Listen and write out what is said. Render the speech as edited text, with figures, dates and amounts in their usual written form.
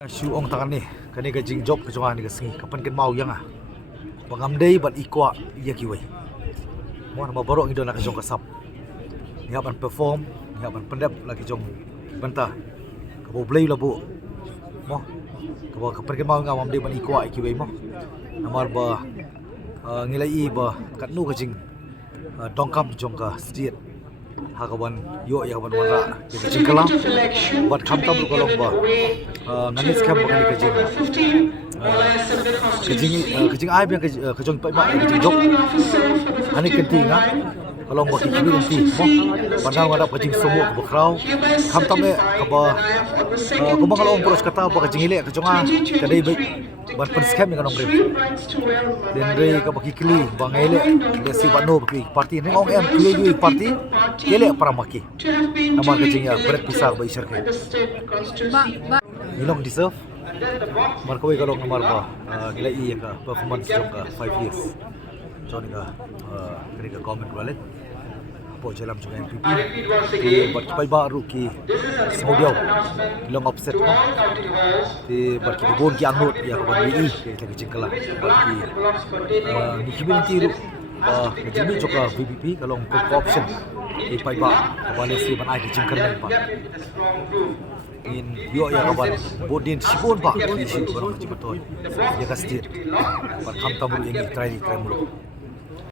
Syuong tangan ni, kani ka jingjok ka jonga ni ka sengi, kapan kan mau yang ah. Pangamdei bat ikwa iya kiwai. Mo na mabarok ngido na ka jong kasap. Niya ban perform, niya ban pendap lagi jong banta. Ka bo play la bu. Mo. Ka bo kapan kan mau ngam amdei ban ikwa kiwai mo. Namar ba ngilai ba kat nu ka jing dongkam jong ka street. Hakaban yo ya ban wara ka jing kalam. Bat kham tam ko long ba. Nganis kam bakal kajing kajing ai biang kajong pai ba kajing jok ani kentinga kalau mau kiki nanti mo pandang ada kajing semua ke bakrau kham tame ke ba kumang kalau poros kata ba kajing ile kajonga kadai baik ban pen scam yang nong rem den re ke baki kli bang ile le si bano baki parti ni ong em kli yu parti ile para maki namar kajing ya berat pisah ba isar ke Ilong deserve markawai kalau ngamar ba gila iya ka performance jong ka 5 years jong ka kini ka comment wallet po jalam jong MPP ti bat pai baru ki semudiau ilong offset mo ti bat ki bon ki angot ya ka ban wi ki lagi jingkala bat ki ni kiminti ru kajimi jong ka VPP kalau ko option ti pai ba ka ban si ban ai ki jingkala pa in yo ya kawan bodin sibon pak di sini orang kecil betul dia kasih pat kham tamu ini try mulu